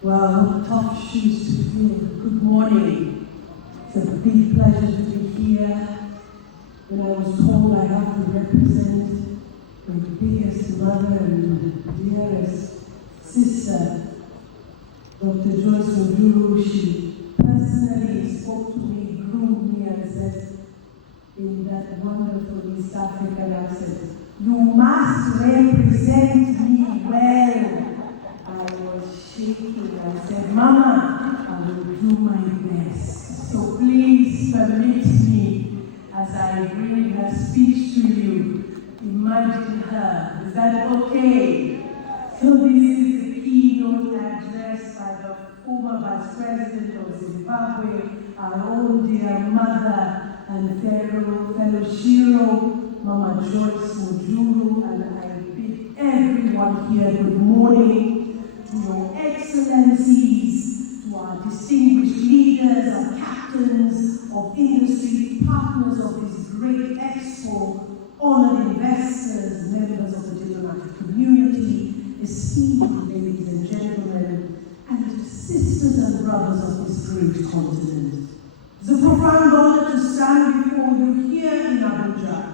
Well, tough shoes to fill. Good morning. It's a big pleasure to be here. When I was told I have to represent my biggest mother and dearest sister, Dr. Joice Mijueu, she personally spoke to me, groomed me, and said, in that wonderful East African accent, "You must represent me well." I was shaking. I said, "Mama, I will do my best. So please permit me as I bring her speech to you. Imagine her. Is that okay?" So this is the keynote address by the former Vice President of Zimbabwe, our own dear mother and fellow Shiro, Mama Joice Mijueu, and I bid everyone here good morning to your excellencies, to our distinguished leaders and captains of industry, partners of this great Expo, honored investors, members of the diplomatic community, esteemed ladies and gentlemen, and sisters and brothers of this great continent. It's a profound honor to stand before you here in Abuja,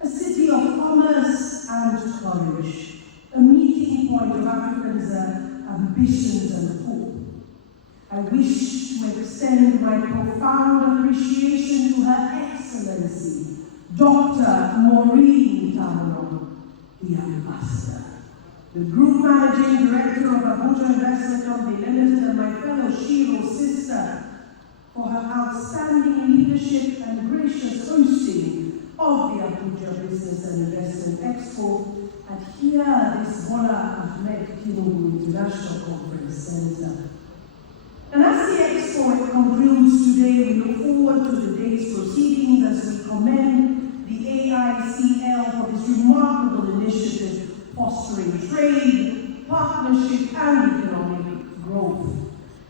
a city of commerce and courage, a meeting point of Africans' ambitions and hope. I wish to extend my profound appreciation to Her Excellency, Dr. Maureen Tamaro, the Ambassador, the Group Managing Director of Abuja Investment Company Limited, and my fellow Shiro sister, for her outstanding leadership and gracious hosting of the Abuja Business and Investment Expo at here this Bola Ahmed Tinubu International Conference Center. And as the Expo concludes today, we look forward to the day's proceedings as we commend the AICL for this remarkable initiative fostering trade, partnership, and economic growth.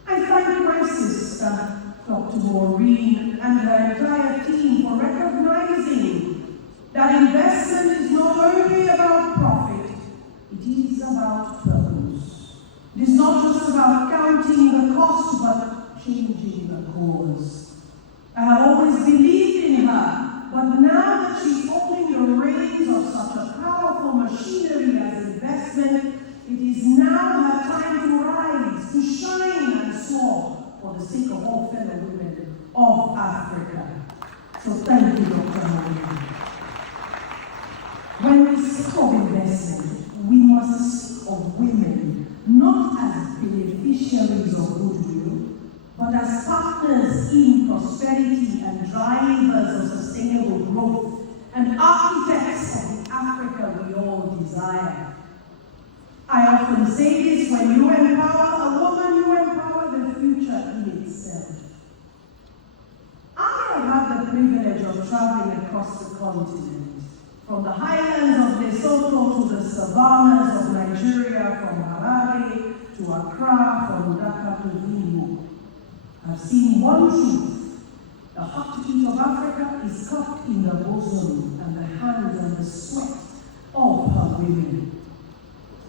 I thank my sister, Dr. Maureen, and her entire team for recognizing that investment is not only about profit, it is about purpose. It is not just about counting the cost, but changing the cause. I have always believed in her, but now that she's holding the reins of such a powerful machinery as investment, it is now her time to rise, to shine and soar, for the sake of all fellow women of Africa. So thank you, Dr. Maureen. When we speak of investment, we must speak of women not as beneficiaries of goodwill, but as partners in prosperity and drivers of sustainable growth and architects of the Africa we all desire. I often say this: when you empower a woman, you empower the future in itself. I have had the privilege of traveling across the continent, from the highlands of Lesotho to the savannas of Nigeria, from Harare to Accra, from Dakar to Limo. I've seen one truth: the heartbeat of Africa is cupped in the bosom and the hands and the sweat of her women.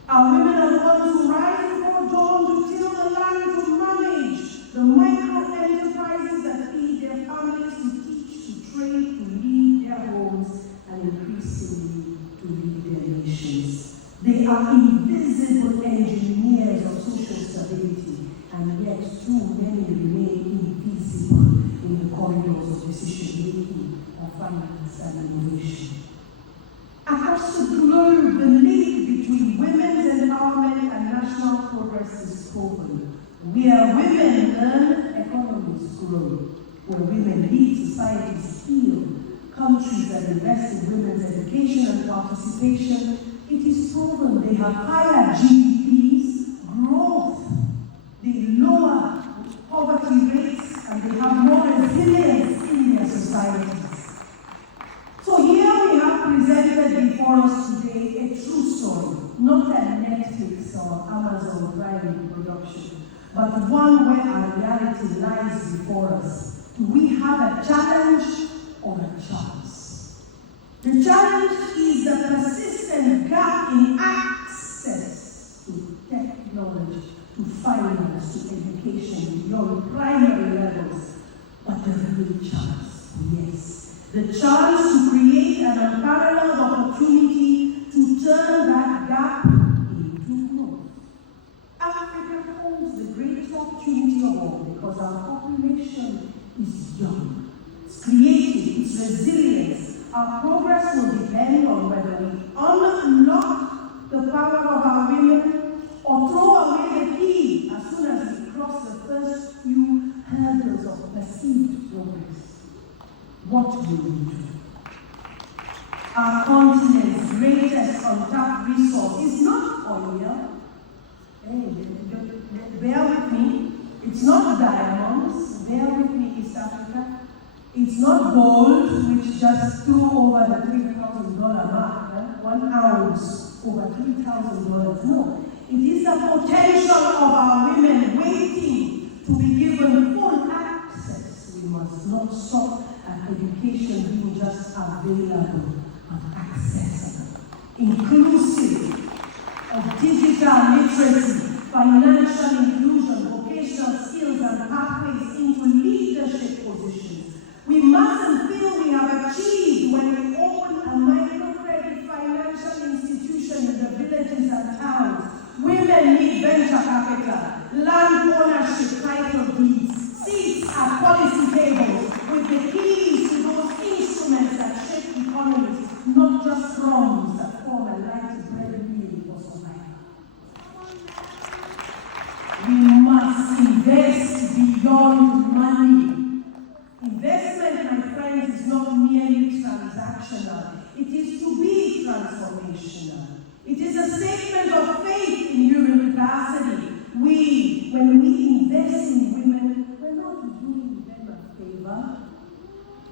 Our women are the ones who rise before dawn to till the land, to manage the micro-enterprises that feed their families, to teach, to trade, to lead their homes, and increasingly to lead their nations. They are invisible engineers of social stability, and yet too many remain invisible in the corridors of decision-making, of finance, and innovation. Across the globe, the link between women's empowerment and national progress is proven. Where women learn, economies grow. Where women lead, societies heal. Countries that invest in women's education and participation, it is proven they have higher GDPs, growth, they lower poverty rates, and they have more resilience in their societies. So here we have presented before us today a true story, not a Netflix or Amazon Prime production, but one where our reality lies before us. Do we have a challenge or a chance? The challenge is the persistent gap in access to technology to finance, to education beyond primary levels, but the real chance, yes, the chance to create an unparalleled opportunity to turn that gap into growth. Africa holds the greatest opportunity of all because our population is young, it's creative, it's resilient. Our progress will depend on whether we unlock the power of our women or throw away the key as soon as we cross the first few hurdles of perceived progress. What will we do? Our continent's greatest untapped resource is not oil. Bear with me. It's not diamonds. Bear with me, East Africa. It's not gold, which just threw over the $3,000 mark. 1 ounce over $3,000. No. It is the potential of our women waiting to be given full access. We must not stop at education being just available, but accessible, inclusive, of digital literacy, financial inclusion, vocational skills, and pathways into leadership positions. We mustn't feel we have achieved when we open a microcredit financial institution in the villages and towns. Women need venture capital, land ownership title deeds, seats at policy tables with the keys to those instruments that shape economies, not just crumbs that form a light bread meal for survival. We must invest beyond money. Investment, my friends, is not merely transactional. It is to be transformational. It is a statement of faith in human capacity. When we invest in women, we're not doing them a favor.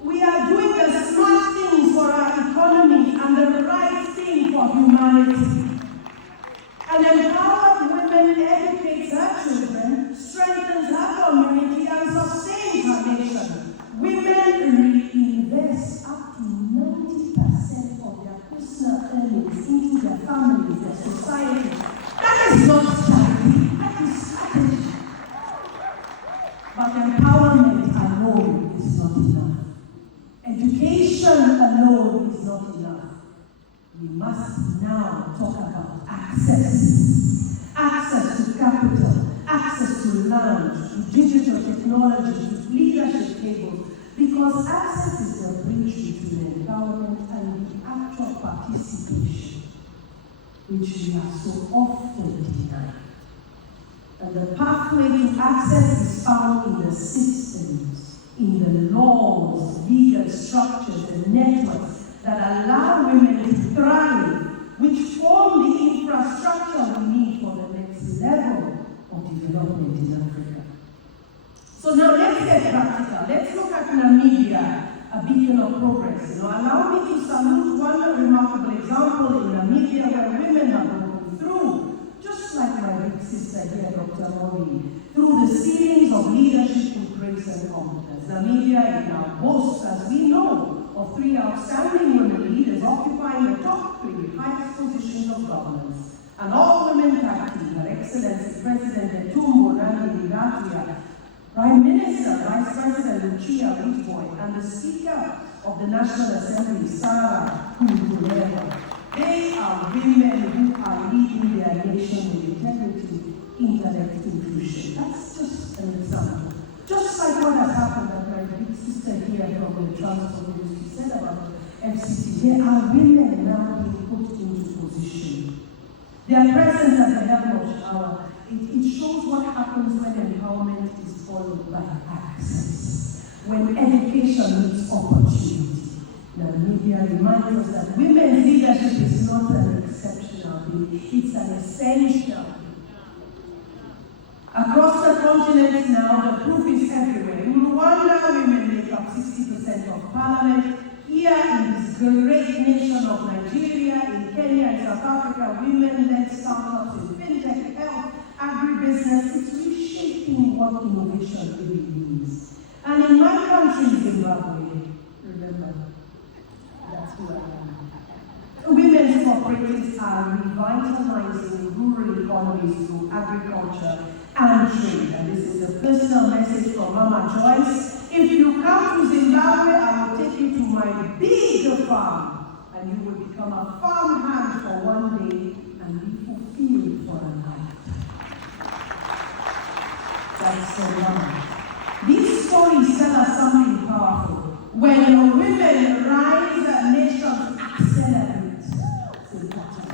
We are doing the smart things for our economy and the right thing for humanity. An empowered woman educates her children, strengthens her community, and sustains her nation. Women reinvest up to 90% of their personal earnings into their families, their society. That is not charity, that is strategy. But empowerment alone is not enough. Education alone is not enough. We must now talk about access. Access to capital, access to land, to digital technology, to leadership tables, because access is the bridge between empowerment and the actual participation, which we are so often denied. And the pathway to access is found in the systems, in the laws, legal structures, and networks that allow women to thrive, which form the infrastructure we need for the next level of development in Africa. So now let's get practical. Let's look at Namibia, a beacon of progress. Allow me to salute one remarkable example in Namibia where women have broken through, just like my big sister here, Dr. Macaulay, through the ceilings of leadership with grace and competence. Namibia is now boasts, as we know, of 3 outstanding women leaders occupying the top 3 highest positions of governance. An all-women tag team, Her Excellency President Netumbo Nandi-Ndaitwah, Prime Minister, Vice President Lucia Witbooi, and the Speaker of the National Assembly, Sarah Kumulewa. They are women who are leading their nation with integrity, intellect, inclusion. That's just an example. Just like what has happened that my big sister here from the transport industry said about FCC, there are women now being put into position. Their presence at the helm of power, it shows what happens when empowerment is followed by access. When education meets opportunity. Namibia reminds us that women's leadership is not an exceptional thing, it's an essential thing. Across the continent now, the proof is everywhere. In Rwanda, women make up 60% of parliament. Here in this great nation of Nigeria, in Kenya and South Africa, women-led startups in fintech, health, agribusiness, it's reshaping what innovation really means. And in my country, Zimbabwe, remember, that's who I am. Women's cooperatives are revitalizing rural economies. economies through agriculture and trade. And this is a personal message from Mama Joice. If you come to Zimbabwe, I will take you to my big farm, and you will become a farmhand for one day and be fulfilled for a life. That's so Mama. These stories tell us something powerful. When women rise, nations accelerate. It's important.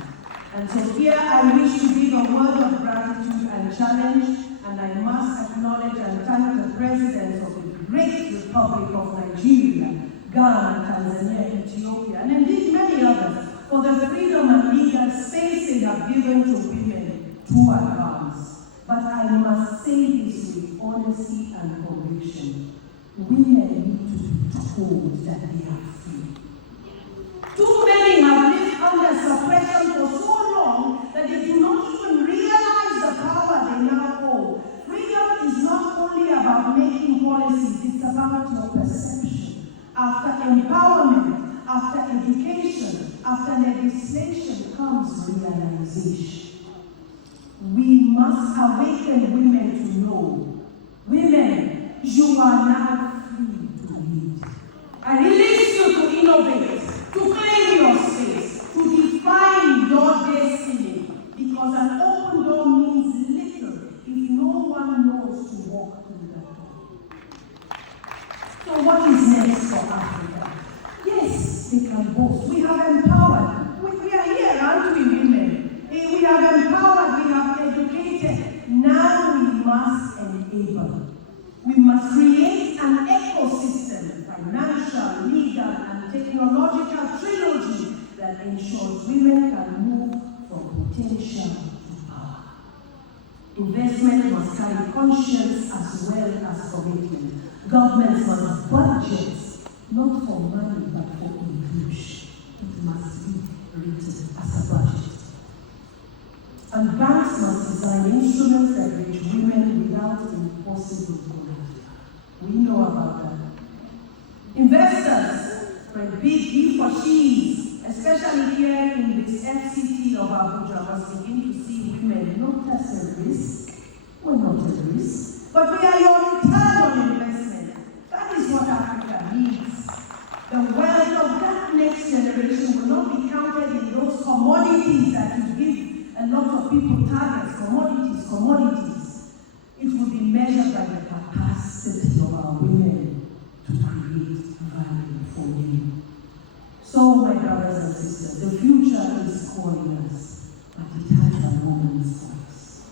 And so here I wish to give a word of gratitude and challenge, and I must acknowledge and thank the presidents of the great Republic of Nigeria, Ghana, Tanzania, Ethiopia, and indeed many others, for the freedom and legal space they have given to women to advance. But I must say this with honesty and conviction. Women need to be told that they are free. Too many have lived under suppression for so long that they do not even realize the power they now hold. Freedom is not only about making policies, it's about your perception. After empowerment, after education, after legislation comes realization. We must awaken women to know. Women, you are now free to lead. I release you to innovate, to claim your space, to define your destiny, because an open door means little if no one knows to walk through that door. So what is next for Africa? Yes, they can boast. We have empowered. We are here, aren't we, women? We have empowered, we have educated. Now we must enable. We must create an ecosystem, financial, legal, and technological trilogy that ensures women can move from potential to power. Investment must carry conscience as well as commitment. Governments must budget, not for money, but for inclusion. It must be written as a budget. And banks must design instruments that reach women without impossible collateral. We know about that. Investors, when big he for she's, especially here in this FCT of Abuja, must begin to see women not as a risk. We're not a risk, but we are your return on investment. That is what Africa needs. The wealth of that next generation will not be counted in those commodities that you give a lot of people targets, commodities. It will be measured by the capacity of our women to create value for you. So, my brothers and sisters, the future is calling us, but it has a woman's voice.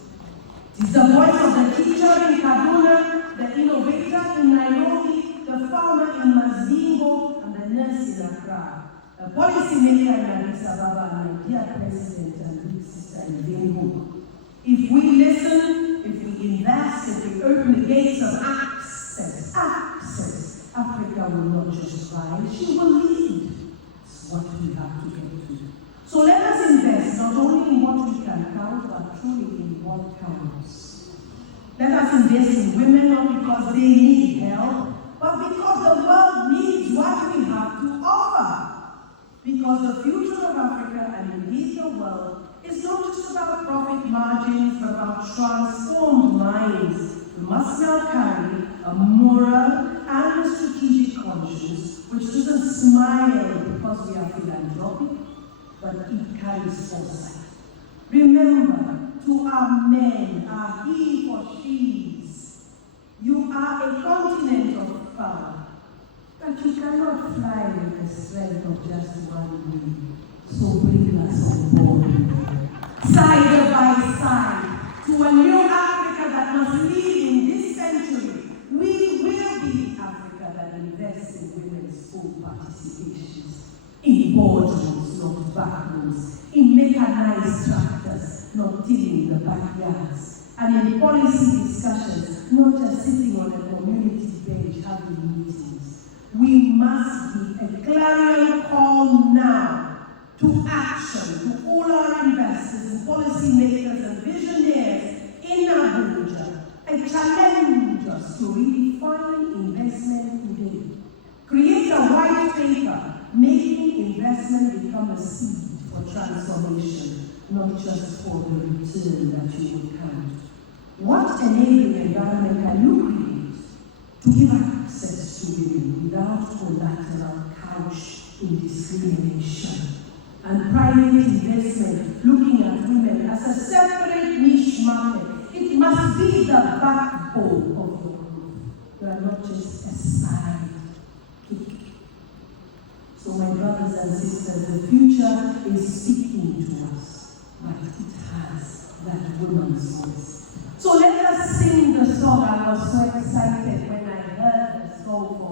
It is the voice of the teacher in Kaduna, the innovator in Nairobi, the farmer in Mazingo, and the nurse in Accra, the policymaker in Addis Ababa, and my dear president and big sister in Zimbabwe. If we listen, if we invest, if we open the gates of access, Africa will not just rise, she will lead. It's what we have to get to. So let us invest not only in what we can count, but truly in what counts. Let us invest in women not because they need help, but because the world needs what we have to offer. Because the future of Africa and indeed the world is not just about profit margins, but about transformed minds. We must now carry a moral and a strategic conscience which doesn't smile because we are philanthropic, but it carries foresight. Remember, to our men, our he for she's, you are a continent of power. But you cannot fly with the strength of just one wing. So bring us on board, side by side, to a new Africa that must lead in this century. We will be Africa that invests in women's full participations, in boardrooms, not backrooms, in mechanized tractors, not tilling the backyards, and in policy discussions, not just sitting on a community bench having meetings. We must be a clarion call now to action, to all our investors and policymakers and visionaries in Abuja. I challenge us to redefine investment today. Create a white paper, making investment become a seed for transformation, not just for the rich. concern that you would count. What enabling environment can you create to give access to women without collateral couch in discrimination? And private investment looking at women as a separate niche market. It must be the backbone of your group. You are not just a side kick. So my brothers and sisters, the future is speaking to us, but it has that woman's voice. So let us sing the song. I was so excited when I heard the song